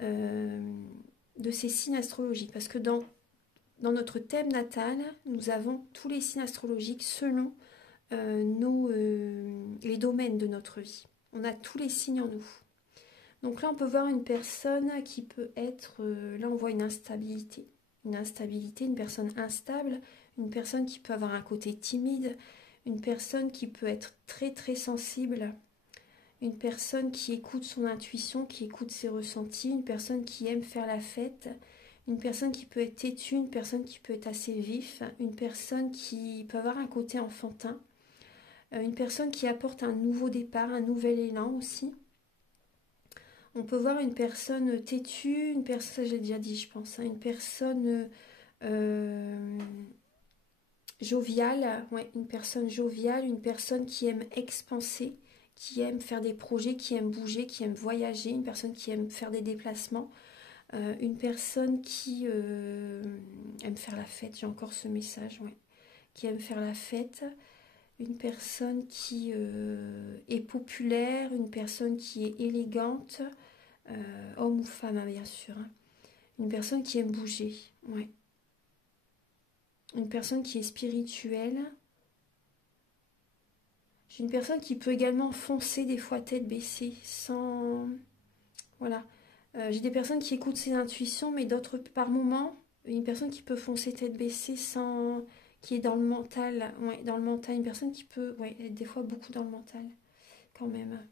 de ces signes astrologiques. Parce que dans notre thème natal, nous avons tous les signes astrologiques selon les domaines de notre vie. On a tous les signes en nous. Donc là, on peut voir une personne qui peut être... là, on voit une instabilité. Une personne instable, une personne qui peut avoir un côté timide, une personne qui peut être très très sensible, une personne qui écoute son intuition, qui écoute ses ressentis, une personne qui aime faire la fête, une personne qui peut être têtue, une personne qui peut être assez vif, une personne qui peut avoir un côté enfantin, une personne qui apporte un nouveau départ, un nouvel élan aussi. On peut voir une personne têtue, une personne, j'ai déjà dit je pense, hein, une personne joviale, ouais, une personne joviale, une personne qui aime expanser, qui aime faire des projets, qui aime bouger, qui aime voyager, une personne qui aime faire des déplacements, une personne qui aime faire la fête, j'ai encore ce message, ouais, qui aime faire la fête, une personne qui est populaire, une personne qui est élégante, homme ou femme, hein, bien sûr, hein. Une personne qui aime bouger, ouais. Une personne qui est spirituelle. J'ai une personne qui peut également foncer des fois tête baissée, sans... Voilà. J'ai des personnes qui écoutent ses intuitions, mais d'autres par moments, une personne qui peut foncer tête baissée sans... qui est dans le mental, ouais, dans le mental, une personne qui peut, ouais, être des fois beaucoup dans le mental, quand même.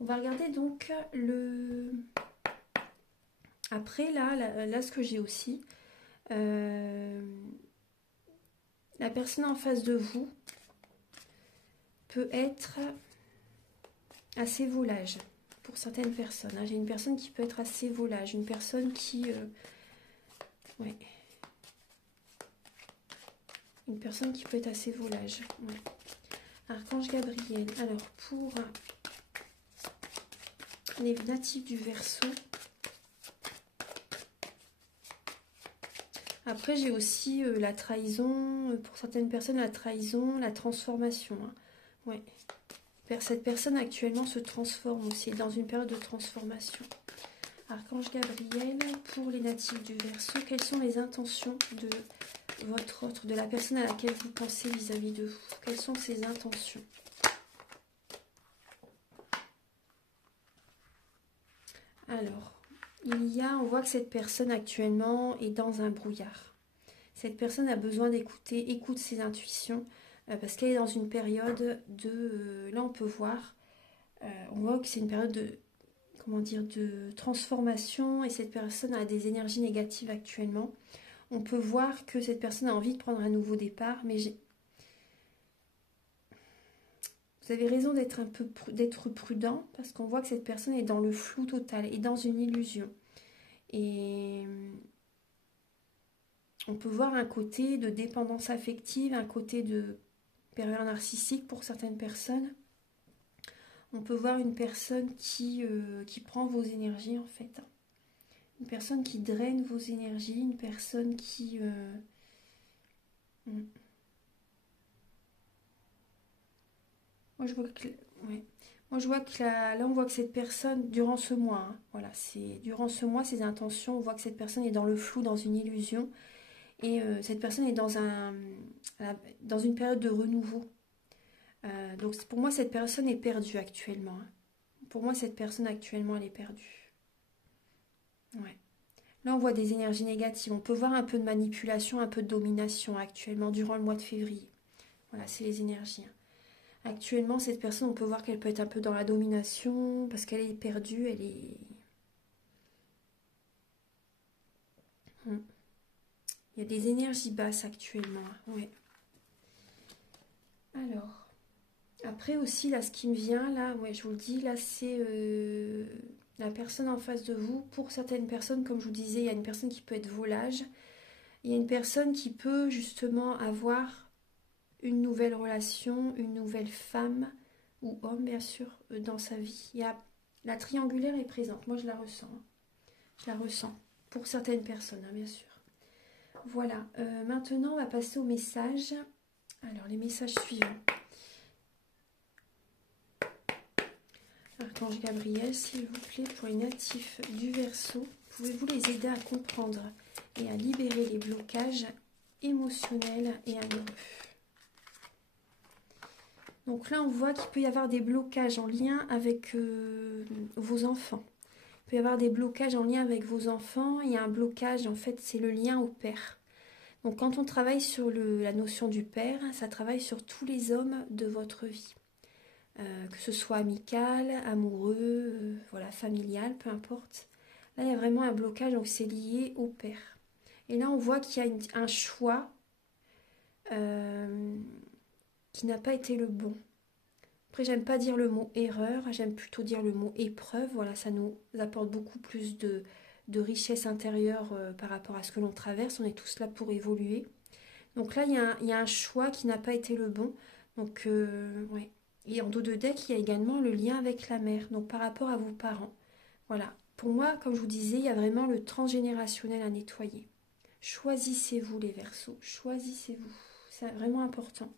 On va regarder donc le... Après, là ce que j'ai aussi, la personne en face de vous peut être assez volage pour certaines personnes. Hein. J'ai une personne qui peut être assez volage, une personne qui... ouais. Une personne qui peut être assez volage. Ouais. Archange Gabriel. Alors, pour les natifs du Verseau. Après, j'ai aussi la trahison. Pour certaines personnes, la trahison, la transformation. Hein. Ouais. cette personne actuellement se transforme aussi, dans une période de transformation. Archange Gabriel, pour les natifs du Verseau, quelles sont les intentions de votre autre, de la personne à laquelle vous pensez vis-à-vis de vous? Quelles sont ses intentions? Alors, on voit que cette personne actuellement est dans un brouillard. Cette personne a besoin d'écouter, écoute ses intuitions, parce qu'elle est dans une période de... là, on peut voir, on voit que c'est une période de, comment dire, de transformation, et cette personne a des énergies négatives actuellement. On peut voir que cette personne a envie de prendre un nouveau départ, mais vous avez raison d'être prudent, parce qu'on voit que cette personne est dans le flou total, est dans une illusion. Et on peut voir un côté de dépendance affective, un côté de pervers narcissique pour certaines personnes. On peut voir une personne qui prend vos énergies en fait. Une personne qui draine vos énergies, une personne qui... Moi je vois que... Ouais. Moi je vois que là on voit que cette personne, durant ce mois, hein, voilà, c'est durant ce mois, ses intentions, on voit que cette personne est dans le flou, dans une illusion. Et cette personne est dans une période de renouveau. Donc pour moi, cette personne est perdue actuellement. Hein. Pour moi, cette personne actuellement, elle est perdue. Ouais. Là, on voit des énergies négatives. On peut voir un peu de manipulation, un peu de domination actuellement durant le mois de février. Voilà, c'est les énergies. Hein. Actuellement, cette personne, on peut voir qu'elle peut être un peu dans la domination parce qu'elle est perdue, elle est... Il y a des énergies basses actuellement. Ouais. Alors, après aussi, là, ce qui me vient, là, ouais, je vous le dis, là, c'est la personne en face de vous. Pour certaines personnes, comme je vous disais, il y a une personne qui peut être volage. Il y a une personne qui peut justement avoir une nouvelle relation, une nouvelle femme ou homme, bien sûr, dans sa vie. La triangulaire est présente. Moi, je la ressens. Hein. Je la ressens. Pour certaines personnes, hein, bien sûr. Voilà. Maintenant, on va passer aux messages. Alors, les messages suivants. Archange Gabriel, s'il vous plaît, pour les natifs du Verseau, pouvez-vous les aider à comprendre et à libérer les blocages émotionnels et amoureux? Donc là, on voit qu'il peut y avoir des blocages en lien avec vos enfants. Il peut y avoir des blocages en lien avec vos enfants. Il y a un blocage, en fait, c'est le lien au père. Donc quand on travaille sur la notion du père, ça travaille sur tous les hommes de votre vie. Que ce soit amical, amoureux, voilà, familial, peu importe. Là, il y a vraiment un blocage, donc c'est lié au père. Et là, on voit qu'il y a un choix qui n'a pas été le bon. Après, j'aime pas dire le mot erreur, j'aime plutôt dire le mot épreuve. Voilà, ça nous apporte beaucoup plus de richesse intérieure par rapport à ce que l'on traverse. On est tous là pour évoluer. Donc là, il y a un choix qui n'a pas été le bon. Donc, ouais. Et en dos de deck, il y a également le lien avec la mère, donc par rapport à vos parents. Voilà. Pour moi, comme je vous disais, il y a vraiment le transgénérationnel à nettoyer. Choisissez-vous les Verseaux, choisissez-vous. C'est vraiment important.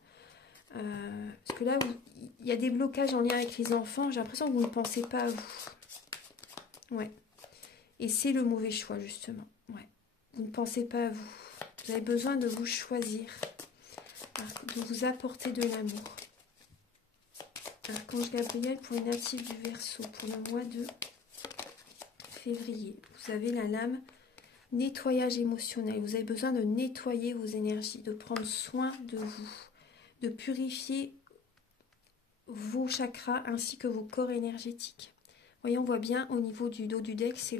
Parce que là, il y a des blocages en lien avec les enfants. J'ai l'impression que vous ne pensez pas à vous. Ouais. Et c'est le mauvais choix, justement. Ouais. Vous ne pensez pas à vous. Vous avez besoin de vous choisir, de vous apporter de l'amour. Archange Gabriel pour les natifs du Verseau, pour le mois de février. Vous avez la lame nettoyage émotionnel. Vous avez besoin de nettoyer vos énergies, de prendre soin de vous, de purifier vos chakras ainsi que vos corps énergétiques. Voyez, on voit bien au niveau du dos du deck, c'est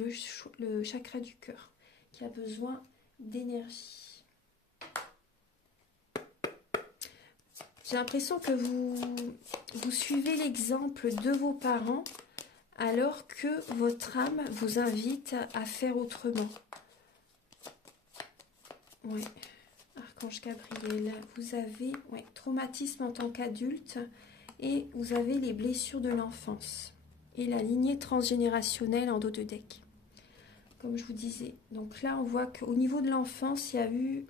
le chakra du cœur qui a besoin d'énergie. J'ai l'impression que vous suivez l'exemple de vos parents alors que votre âme vous invite à faire autrement. Oui, Archange Gabriel, vous avez traumatisme en tant qu'adulte et vous avez les blessures de l'enfance et la lignée transgénérationnelle en dos de deck. Comme je vous disais, donc là on voit qu'au niveau de l'enfance, il y a eu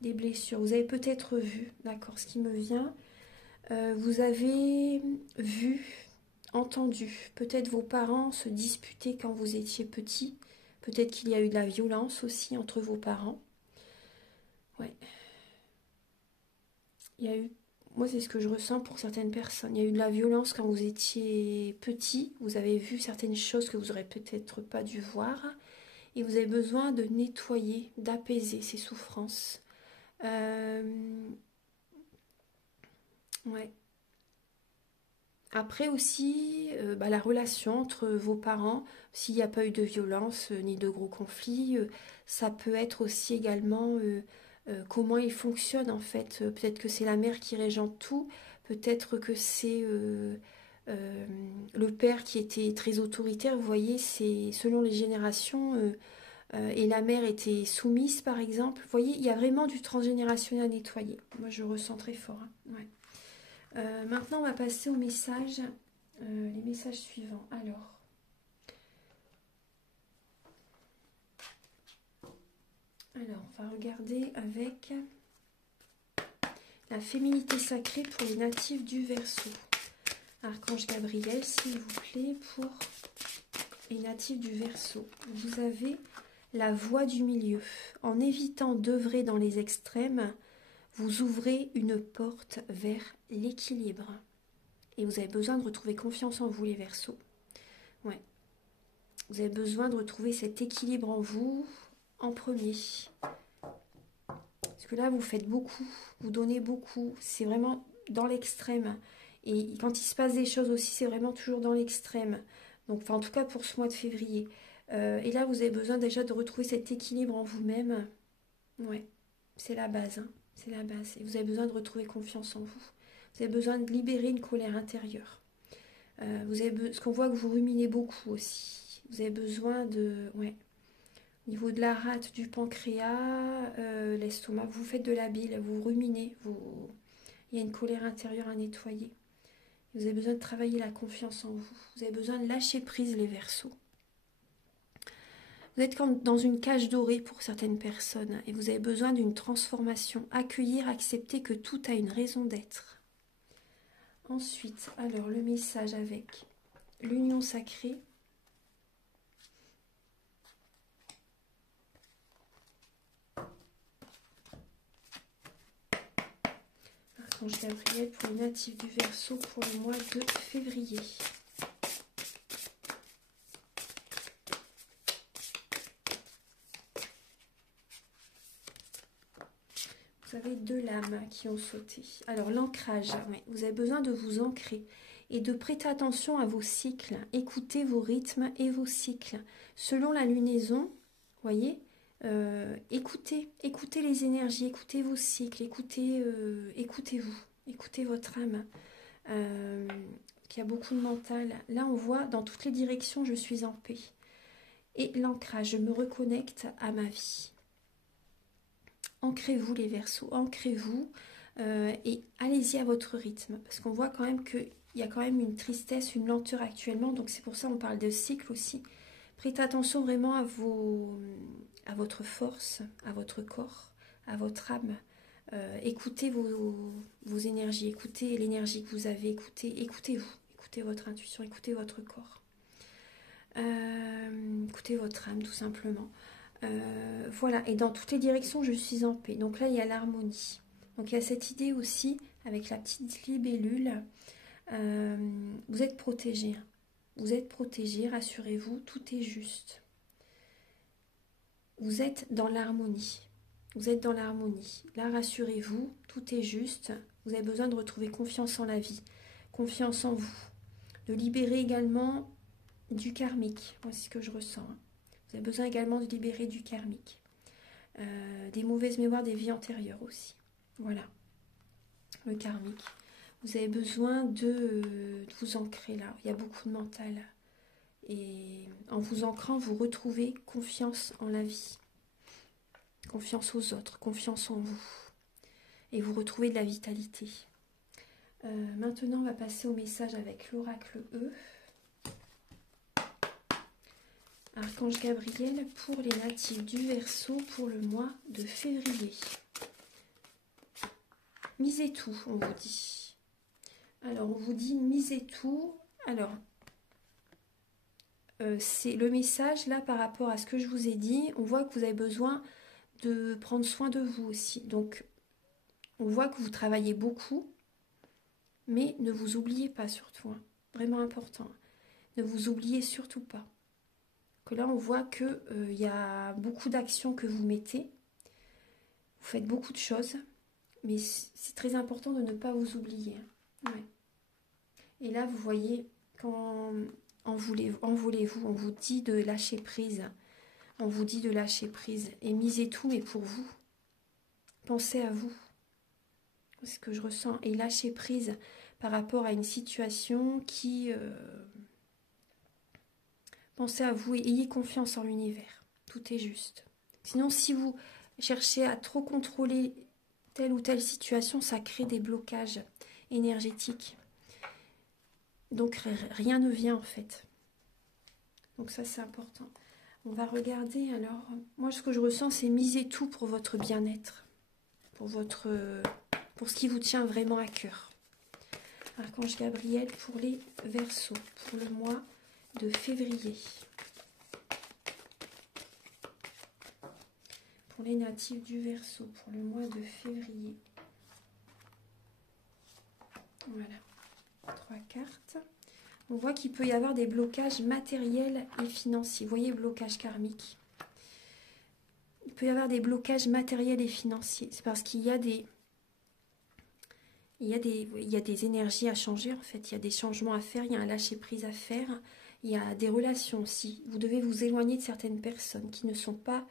des blessures. Vous avez peut-être vu, d'accord, ce qui me vient. Vous avez vu, entendu, peut-être vos parents se disputer quand vous étiez petit. Peut-être qu'il y a eu de la violence aussi entre vos parents. Ouais. Il y a eu, moi c'est ce que je ressens pour certaines personnes. Il y a eu de la violence quand vous étiez petit. Vous avez vu certaines choses que vous aurez peut-être pas dû voir. Et vous avez besoin de nettoyer, d'apaiser ces souffrances. Ouais. Après aussi, la relation entre vos parents, s'il n'y a pas eu de violence ni de gros conflits, ça peut être aussi également comment ils fonctionnent en fait. Peut-être que c'est la mère qui régente tout, peut-être que c'est le père qui était très autoritaire. Vous voyez, c'est selon les générations, et la mère était soumise par exemple. Vous voyez, il y a vraiment du transgénérationnel à nettoyer. Moi je ressens très fort. Hein. Ouais. Maintenant, on va passer aux messages, les messages suivants. Alors, on va regarder avec la féminité sacrée pour les natifs du Verseau. Archange Gabriel, s'il vous plaît, pour les natifs du Verseau. Vous avez la voie du milieu. En évitant d'œuvrer dans les extrêmes, vous ouvrez une porte vers l'équilibre. Et vous avez besoin de retrouver confiance en vous, les Verseaux. Ouais. Vous avez besoin de retrouver cet équilibre en vous en premier. Parce que là, vous faites beaucoup, vous donnez beaucoup. C'est vraiment dans l'extrême. Et quand il se passe des choses aussi, c'est vraiment toujours dans l'extrême. Donc, enfin, en tout cas pour ce mois de février. Et là, vous avez besoin déjà de retrouver cet équilibre en vous-même. Ouais, c'est la base. Hein. C'est la base. Et vous avez besoin de retrouver confiance en vous. Vous avez besoin de libérer une colère intérieure. Parce qu'on voit que vous ruminez beaucoup aussi. Vous avez besoin de... Ouais. Au niveau de la rate, du pancréas, l'estomac, vous faites de la bile, vous ruminez. Il y a une colère intérieure à nettoyer. Vous avez besoin de travailler la confiance en vous. Vous avez besoin de lâcher prise les Verseaux. Vous êtes comme dans une cage dorée pour certaines personnes et vous avez besoin d'une transformation. Accueillir, accepter que tout a une raison d'être. Ensuite, alors le message avec l'union sacrée. Archange Gabriel pour les natifs du Verseau pour le mois de février. Vous avez deux lames qui ont sauté. Alors l'ancrage, oui, vous avez besoin de vous ancrer et de prêter attention à vos cycles. Écoutez vos rythmes et vos cycles. Selon la lunaison, voyez, écoutez les énergies, écoutez vos cycles, écoutez-vous, écoutez votre âme. Qui a beaucoup de mental. Là, on voit dans toutes les directions, je suis en paix. Et l'ancrage, je me reconnecte à ma vie. Ancrez-vous les Verseaux, ancrez-vous et allez-y à votre rythme. Parce qu'on voit quand même qu'il y a quand même une tristesse, une lenteur actuellement. Donc c'est pour ça qu'on parle de cycle aussi. Prêtez attention vraiment à votre force, à votre corps, à votre âme. Écoutez vos énergies, écoutez l'énergie que vous avez, écoutez-vous, écoutez votre intuition, écoutez votre corps. Écoutez votre âme tout simplement. Voilà, et dans toutes les directions, je suis en paix. Donc là, il y a l'harmonie. Donc il y a cette idée aussi, avec la petite libellule, vous êtes protégé. Vous êtes protégé, rassurez-vous, tout est juste. Vous êtes dans l'harmonie. Vous êtes dans l'harmonie. Là, rassurez-vous, tout est juste. Vous avez besoin de retrouver confiance en la vie, confiance en vous. De libérer également du karmique. Moi, c'est ce que je ressens. Vous avez besoin également de libérer du karmique. Des mauvaises mémoires des vies antérieures aussi. Voilà. Le karmique. Vous avez besoin de vous ancrer là. Il y a beaucoup de mental. Et en vous ancrant, vous retrouvez confiance en la vie. Confiance aux autres, confiance en vous. Et vous retrouvez de la vitalité. Maintenant, on va passer au message avec l'oracle E. Archange Gabriel pour les natifs du Verseau pour le mois de février. Misez tout, on vous dit. Alors, on vous dit misez tout. Alors, c'est le message là par rapport à ce que je vous ai dit. On voit que vous avez besoin de prendre soin de vous aussi. Donc, on voit que vous travaillez beaucoup, mais ne vous oubliez pas surtout. Hein. Vraiment important. Ne vous oubliez surtout pas. Que là, on voit que il y a beaucoup d'actions que vous mettez. Vous faites beaucoup de choses, mais c'est très important de ne pas vous oublier. Ouais. Et là, vous voyez, quand envolez-vous, on vous dit de lâcher prise. On vous dit de lâcher prise. Et misez tout, mais pour vous. Pensez à vous. C'est ce que je ressens. Et lâcher prise par rapport à une situation qui... pensez à vous et ayez confiance en l'univers. Tout est juste. Sinon, si vous cherchez à trop contrôler telle ou telle situation, ça crée des blocages énergétiques. Donc rien ne vient en fait. Donc ça c'est important. On va regarder alors. Moi ce que je ressens c'est miser tout pour votre bien-être. Pour ce qui vous tient vraiment à cœur. Archange Gabriel pour les Verseaux. Pour le mois de février. Pour les natifs du Verseau. Pour le mois de février. Voilà. 3 cartes. On voit qu'il peut y avoir des blocages matériels et financiers. Vous voyez, blocage karmique. Il peut y avoir des blocages matériels et financiers. C'est parce qu'il y a des... Il y a des énergies à changer, en fait. Il y a des changements à faire. Il y a un lâcher-prise à faire. Il y a des relations aussi. Vous devez vous éloigner de certaines personnes qui ne sont pas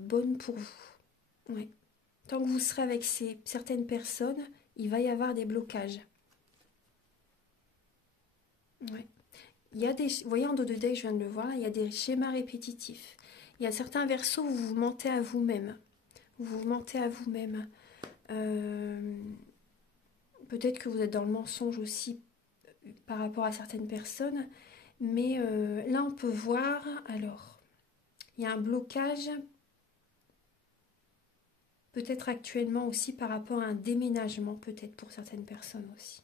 bonnes pour vous. Ouais. Tant que vous serez avec certaines personnes, il va y avoir des blocages. Ouais. Il y a des, vous voyez en dos de deck, je viens de le voir, il y a des schémas répétitifs. Il y a certains versos où vous vous mentez à vous-même. Vous vous mentez à vous-même. Peut-être que vous êtes dans le mensonge aussi par rapport à certaines personnes. Mais là, on peut voir, alors, il y a un blocage, peut-être actuellement aussi par rapport à un déménagement, peut-être pour certaines personnes aussi.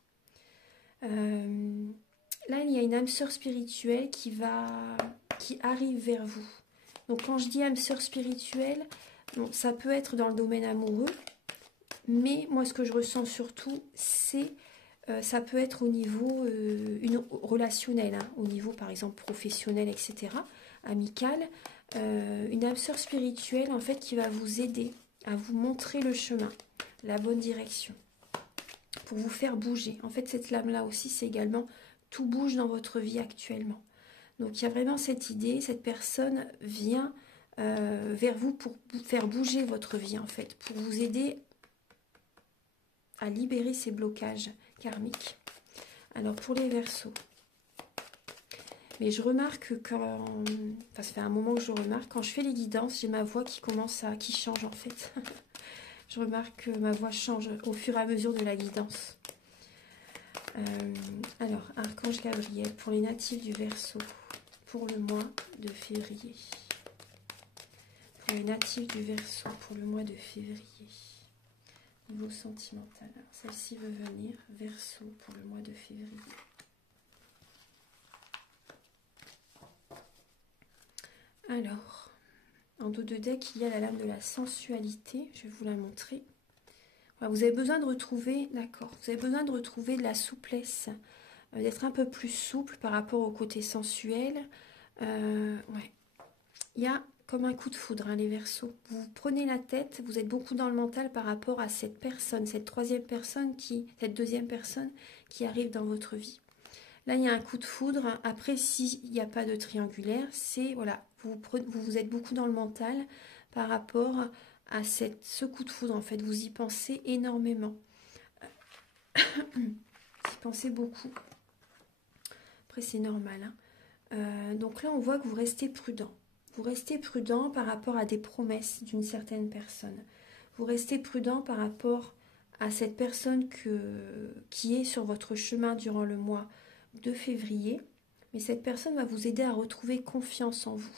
Là, il y a une âme sœur spirituelle qui arrive vers vous. Donc, quand je dis âme sœur spirituelle, bon, ça peut être dans le domaine amoureux, mais moi, ce que je ressens surtout, c'est ça peut être au niveau relationnel, hein, au niveau, par exemple, professionnel, etc., amical. Une âme sœur spirituelle, en fait, qui va vous aider à vous montrer le chemin, la bonne direction, pour vous faire bouger. En fait, cette lame-là aussi, c'est également... Tout bouge dans votre vie actuellement. Donc, il y a vraiment cette idée, cette personne vient vers vous pour faire bouger votre vie, en fait, pour vous aider à libérer ces blocages karmiques. Alors, pour les Verseaux, mais je remarque que quand... Enfin, ça fait un moment que je remarque, quand je fais les guidances, j'ai ma voix qui change, en fait. Je remarque que ma voix change au fur et à mesure de la guidance. Alors, Archange Gabriel, pour les natifs du Verseau, pour le mois de février. Pour les natifs du Verseau, pour le mois de février. Niveau sentimental. Celle-ci veut venir, Verseau, pour le mois de février. Alors, en dos de deck, il y a la lame de la sensualité. Je vais vous la montrer. Vous avez besoin de retrouver, d'accord, vous avez besoin de retrouver de la souplesse, d'être un peu plus souple par rapport au côté sensuel. Ouais. Il y a comme un coup de foudre, hein, les Verseaux. Vous prenez la tête, vous êtes beaucoup dans le mental par rapport à cette personne, cette deuxième personne qui arrive dans votre vie. Là, il y a un coup de foudre. Après, s'il n'y a pas de triangulaire, c'est, voilà, vous êtes beaucoup dans le mental par rapport à ce coup de foudre, en fait. Vous y pensez énormément. Vous y pensez beaucoup. Après, c'est normal. Hein. Donc là, on voit que vous restez prudent. Vous restez prudent par rapport à des promesses d'une certaine personne. Vous restez prudent par rapport à cette personne qui est sur votre chemin durant le mois de février. Mais cette personne va vous aider à retrouver confiance en vous.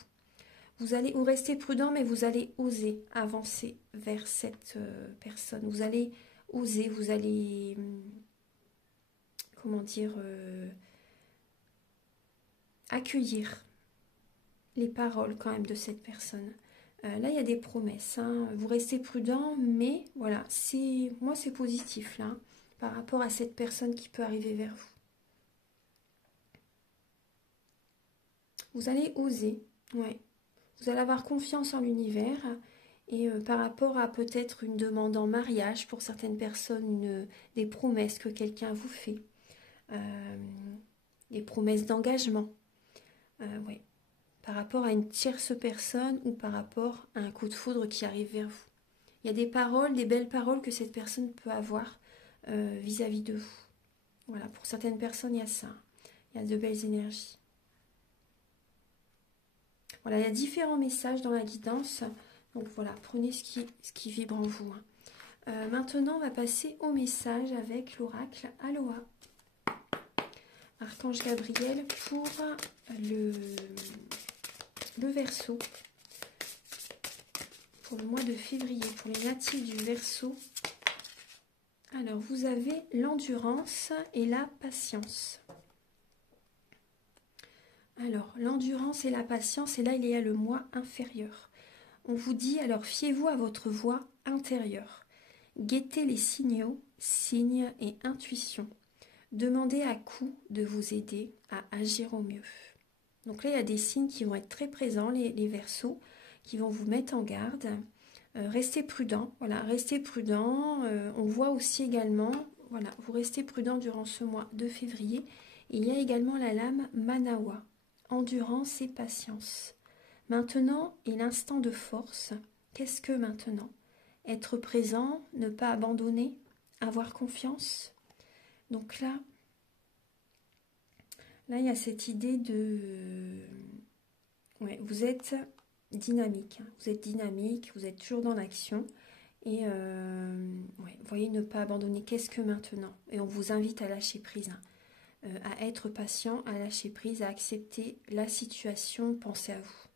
Vous restez prudent, mais vous allez oser avancer vers cette personne. Vous allez oser, vous allez comment dire, accueillir les paroles quand même de cette personne. Là, il y a des promesses, hein. Vous restez prudent, mais voilà, moi c'est positif là, par rapport à cette personne qui peut arriver vers vous. Vous allez oser, ouais. Vous allez avoir confiance en l'univers et par rapport à peut-être une demande en mariage pour certaines personnes, des promesses que quelqu'un vous fait, des promesses d'engagement, ouais. Par rapport à une tierce personne ou par rapport à un coup de foudre qui arrive vers vous. Il y a des paroles, des belles paroles que cette personne peut avoir vis-à-vis de vous. Voilà, pour certaines personnes, il y a ça. Il y a de belles énergies. Voilà, il y a différents messages dans la guidance. Donc voilà, prenez ce qui vibre en vous. Maintenant, on va passer au message avec l'oracle Aloha. Archange Gabriel pour le Verseau. Pour le mois de février, pour les natifs du Verseau. Alors, vous avez l'endurance et la patience. Alors, l'endurance et la patience, et là, il y a le moi inférieur. On vous dit, alors, fiez-vous à votre voix intérieure. Guettez les signaux, signes et intuitions. Demandez à coup de vous aider à agir au mieux. Donc là, il y a des signes qui vont être très présents, les Verseaux, qui vont vous mettre en garde. Restez prudent, voilà, restez prudent. On voit aussi également, voilà, vous restez prudent durant ce mois de février. Et il y a également la lame Manawa, endurance et patience. Maintenant est l'instant de force. Qu'est-ce que maintenant? Être présent, ne pas abandonner, avoir confiance. Donc là, il y a cette idée de... Ouais, vous êtes dynamique, hein. Vous êtes dynamique, vous êtes toujours dans l'action. Et ouais, vous voyez, ne pas abandonner. Qu'est-ce que maintenant? Et on vous invite à lâcher prise, hein. À être patient, à lâcher prise, à accepter la situation. Pensez à vous.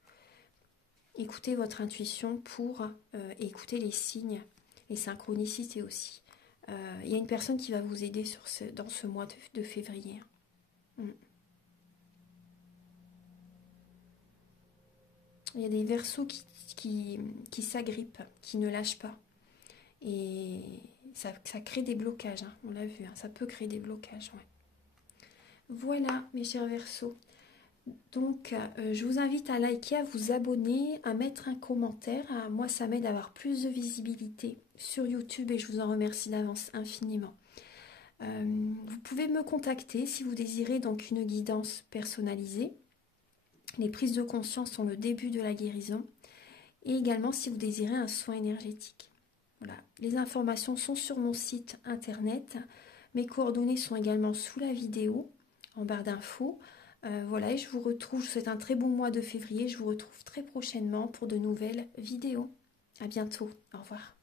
Écoutez votre intuition pour écouter les signes, les synchronicités aussi. Il y a une personne qui va vous aider dans ce mois de février. Il y a des Verseaux qui s'agrippent, qui ne lâchent pas. Et ça crée des blocages, hein. On l'a vu, hein. Ça peut créer des blocages. Ouais. Voilà, mes chers Verseaux. Donc, je vous invite à liker, à vous abonner, à mettre un commentaire. Moi, ça m'aide à avoir plus de visibilité sur YouTube et je vous en remercie d'avance infiniment. Vous pouvez me contacter si vous désirez donc une guidance personnalisée. Les prises de conscience sont le début de la guérison. Et également si vous désirez un soin énergétique. Voilà. Les informations sont sur mon site internet. Mes coordonnées sont également sous la vidéo, en barre d'infos. Voilà, et je vous souhaite un très bon mois de février. Je vous retrouve très prochainement pour de nouvelles vidéos. À bientôt. Au revoir.